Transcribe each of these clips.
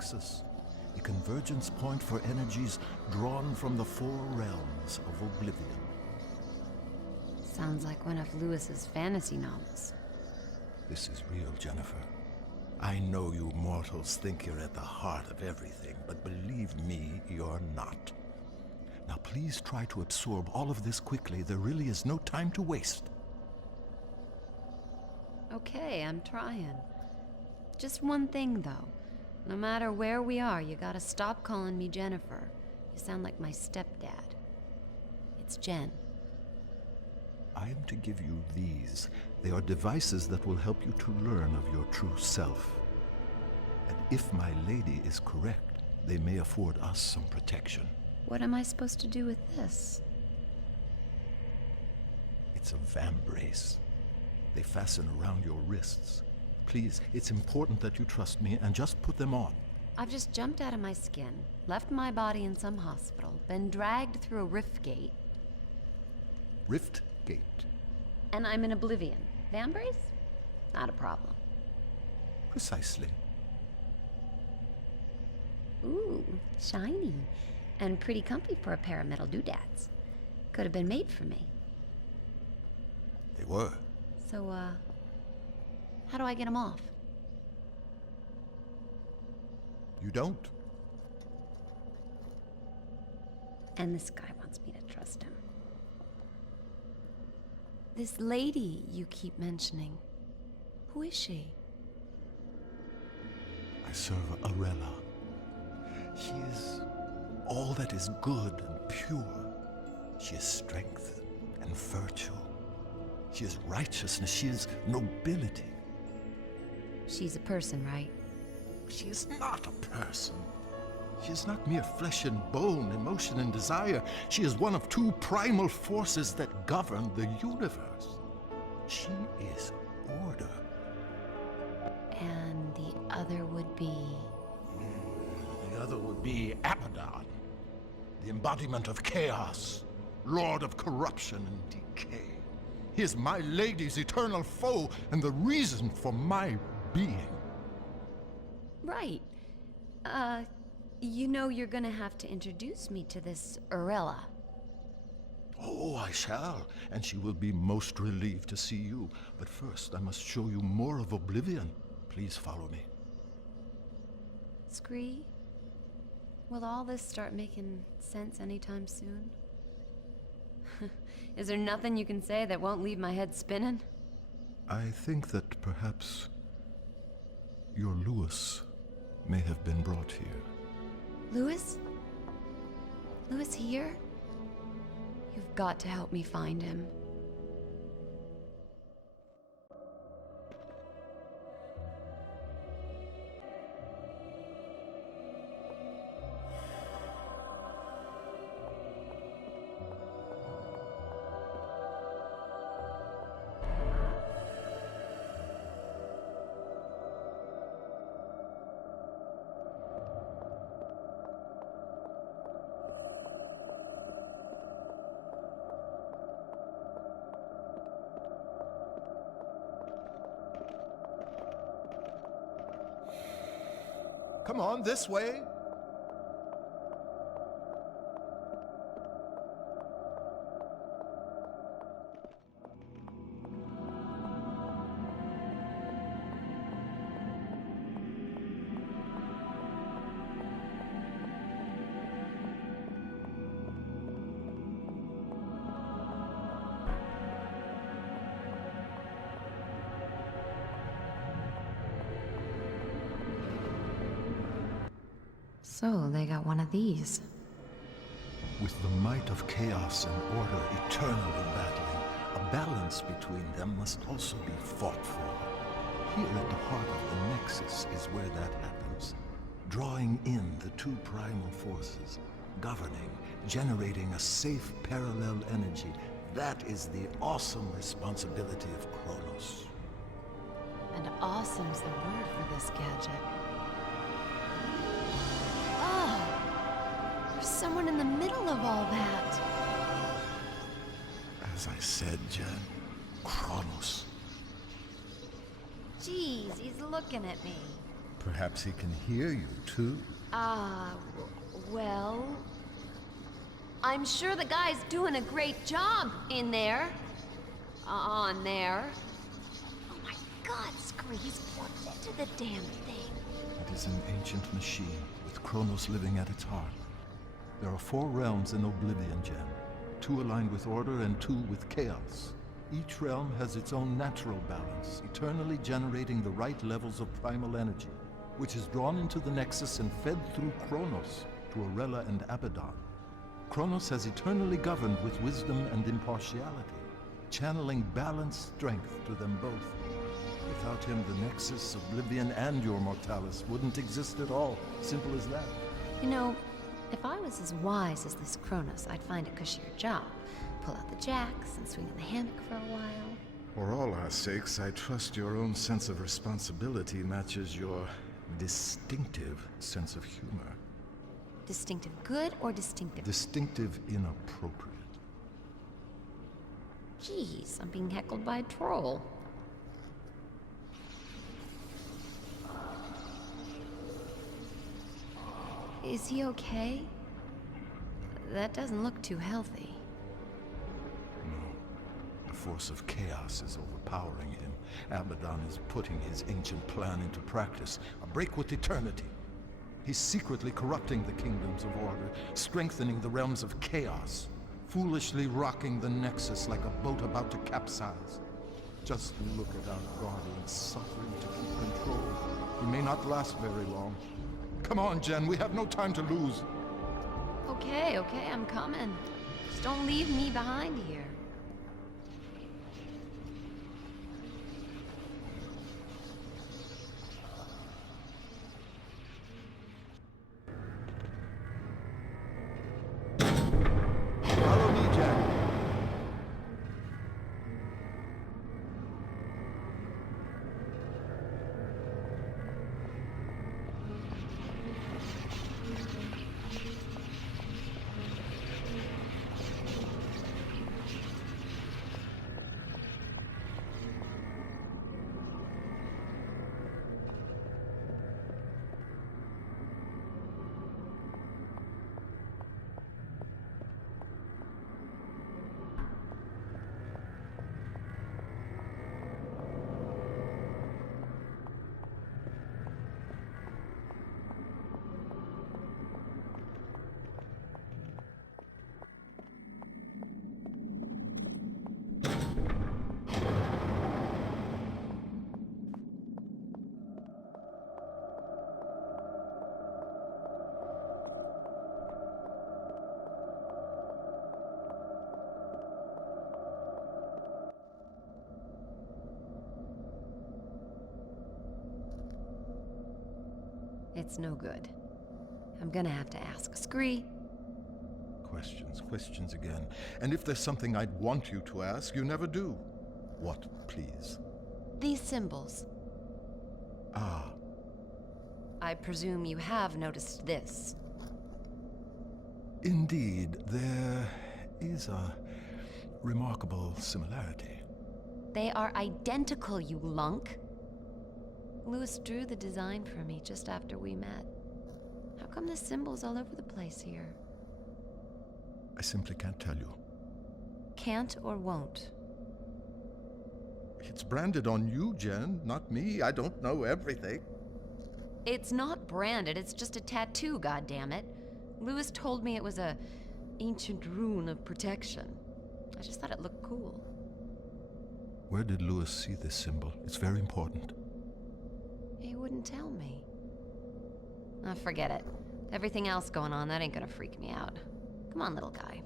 nexus, a convergence point for energies drawn from the four realms of oblivion. Sounds like one of Lewis's fantasy novels. This is real, Jennifer. I know you mortals think you're at the heart of everything, but believe me, you're not. Now please try to absorb all of this quickly. There really is no time to waste. Okay, I'm trying. Just one thing, though. No matter where we are, you gotta stop calling me Jennifer. You sound like my stepdad. It's Jen. I am to give you these. They are devices that will help you to learn of your true self. And if my lady is correct, they may afford us some protection. What am I supposed to do with this? It's a vambrace. They fasten around your wrists. Please, it's important that you trust me and just put them on. I've just jumped out of my skin, left my body in some hospital, been dragged through a rift gate. Rift Gate. And I'm in oblivion. Vambrace? Not a problem. Precisely. Ooh, shiny. And pretty comfy for a pair of metal doodads. Could have been made for me. They were. So, how do I get them off? You don't. And this guy wants me to trust him. This lady you keep mentioning, who is she? I serve Arella. She is all that is good and pure. She is strength and virtue. She is righteousness. She is nobility. She's a person, right? She is not a person. She is not mere flesh and bone, emotion and desire. She is one of two primal forces that govern the universe. She is order. And the other would be... The other would be Abaddon, the embodiment of chaos, lord of corruption and decay. He is my lady's eternal foe and the reason for my being. Right. You know you're gonna have to introduce me to this Arella. Oh, I shall, and she will be most relieved to see you. But first, I must show you more of Oblivion. Please follow me. Scree, will all this start making sense anytime soon? Is there nothing you can say that won't leave my head spinning? I think that perhaps your Lewis may have been brought here. Lewis? Lewis here? You've got to help me find him. Come on, this way. So, they got one of these. With the might of chaos and order eternally battling, a balance between them must also be fought for. Here at the heart of the Nexus is where that happens, drawing in the two primal forces, governing, generating a safe parallel energy. That is the awesome responsibility of Kronos. And awesome's the word for this gadget. Oh! There's someone in the middle of all that! As I said, Jen, Kronos. Jeez, he's looking at me. Perhaps he can hear you, too. Well... I'm sure the guy's doing a great job in there. On there. Oh my god, Scree, he's plugged into the damn thing. It is an ancient machine, with Kronos living at its heart. There are 4 realms in Oblivion, Jen. 2 aligned with order and 2 with chaos. Each realm has its own natural balance, eternally generating the right levels of primal energy, which is drawn into the Nexus and fed through Kronos to Arella and Abaddon. Kronos has eternally governed with wisdom and impartiality, channeling balanced strength to them both. Without him, the Nexus, Oblivion, and your Mortalis wouldn't exist at all. Simple as that. You know, if I was as wise as this Kronos, I'd find a cushier job. Pull out the jacks and swing in the hammock for a while. For all our sakes, I trust your own sense of responsibility matches your distinctive sense of humor. Distinctive good or distinctive? Distinctive inappropriate. Jeez, I'm being heckled by a troll. Is he okay? That doesn't look too healthy. No. The force of chaos is overpowering him. Abaddon is putting his ancient plan into practice. A break with eternity. He's secretly corrupting the kingdoms of order, strengthening the realms of chaos, foolishly rocking the Nexus like a boat about to capsize. Just look at our guardian suffering to keep control. He may not last very long. Come on, Jen, we have no time to lose. Okay, I'm coming. Just don't leave me behind here. Follow me, Jen. It's no good. I'm gonna have to ask. Scree. Questions again. And if there's something I'd want you to ask, you never do. What, please? These symbols. Ah. I presume you have noticed this. Indeed, there is a remarkable similarity. They are identical, you lunk. Lewis drew the design for me just after we met. How come the symbols all over the place here? I simply can't tell you. Can't or won't? It's branded on you, Jen, not me. I don't know everything. It's not branded, it's just a tattoo, goddammit. Lewis told me it was a ancient rune of protection. I just thought it looked cool. Where did Lewis see this symbol? It's very important. He wouldn't tell me. Oh, forget it. Everything else going on, that ain't gonna freak me out. Come on, little guy.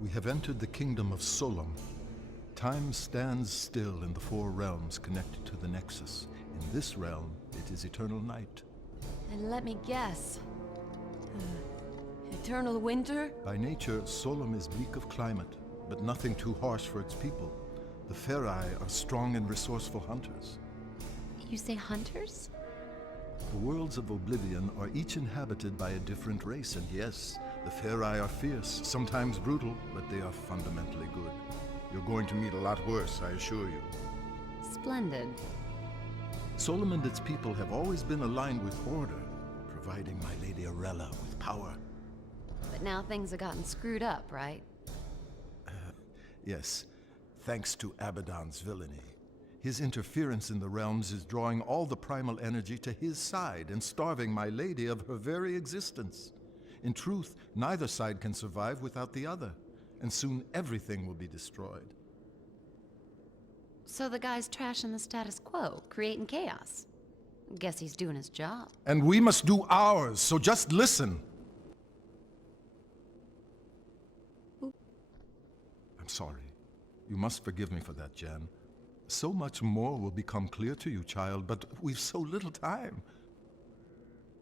We have entered the kingdom of Solum. Time stands still in the four realms connected to the Nexus. In this realm, it is eternal night. And let me guess. Eternal winter? By nature, Solum is bleak of climate, but nothing too harsh for its people. The Ferai are strong and resourceful hunters. You say hunters? The worlds of Oblivion are each inhabited by a different race, and yes, the Ferai are fierce, sometimes brutal, but they are fundamentally good. You're going to meet a lot worse, I assure you. Splendid. Solum and its people have always been aligned with order, providing my Lady Arella with power. But now things have gotten screwed up, right? Yes, thanks to Abaddon's villainy. His interference in the realms is drawing all the primal energy to his side and starving my lady of her very existence. In truth, neither side can survive without the other, and soon everything will be destroyed. So the guy's trashing the status quo, creating chaos. Guess he's doing his job. And we must do ours, so just listen. I'm sorry. You must forgive me for that, Jen. So much more will become clear to you, child, but we've so little time.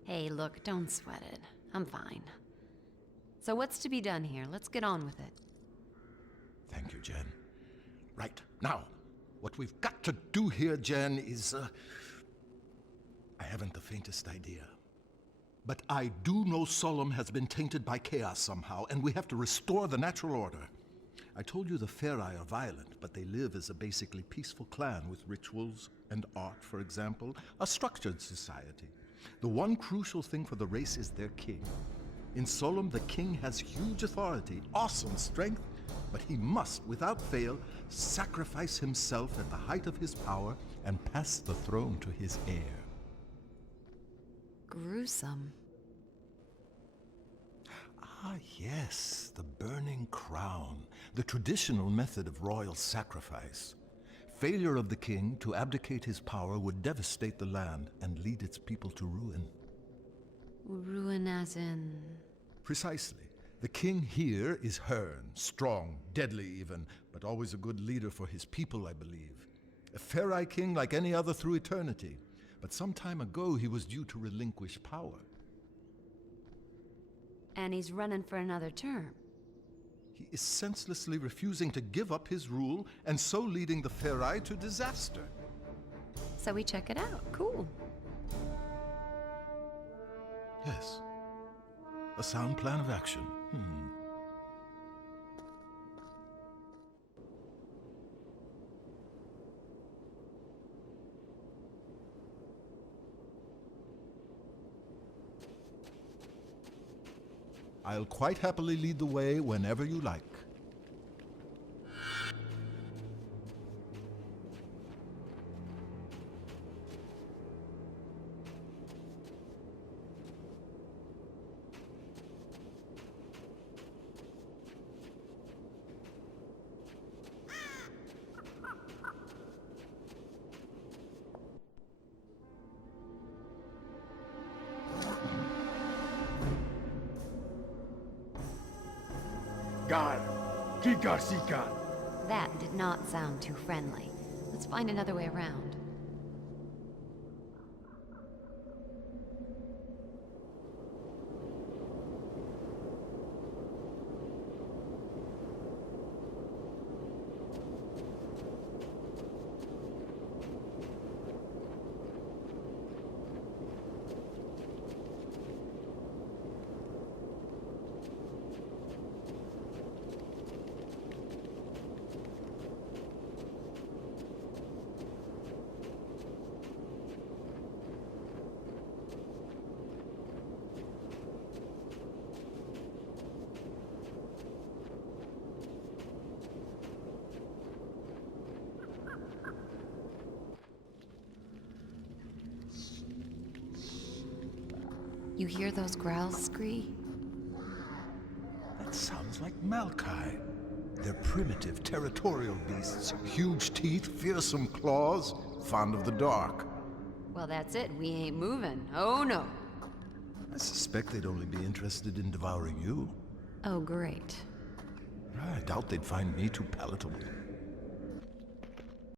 Hey, look, don't sweat it. I'm fine. So what's to be done here? Let's get on with it. Thank you, Jen. Right, now, what we've got to do here, Jen, is, I haven't the faintest idea. But I do know Solum has been tainted by chaos somehow, and we have to restore the natural order. I told you the Ferai are violent, but they live as a basically peaceful clan with rituals and art, for example, a structured society. The one crucial thing for the race is their king. In Solum, the king has huge authority, awesome strength, but he must, without fail, sacrifice himself at the height of his power and pass the throne to his heir. Gruesome. Ah, yes, the burning crown, the traditional method of royal sacrifice. Failure of the king to abdicate his power would devastate the land and lead its people to ruin. Ruin as in... Precisely. The king here is Hearn, strong, deadly even, but always a good leader for his people, I believe. A Ferai king like any other through eternity, but some time ago he was due to relinquish power. And he's running for another term. He is senselessly refusing to give up his rule, and so leading the Ferai to disaster. So we check it out. Cool. Yes. A sound plan of action. I'll quite happily lead the way whenever you like. God, Kika Sika. That did not sound too friendly. Let's find another way around. You hear those growls, Scree? That sounds like Malkai. They're primitive, territorial beasts. Huge teeth, fearsome claws, fond of the dark. Well, that's it. We ain't moving. Oh, no. I suspect they'd only be interested in devouring you. Oh, great. I doubt they'd find me too palatable.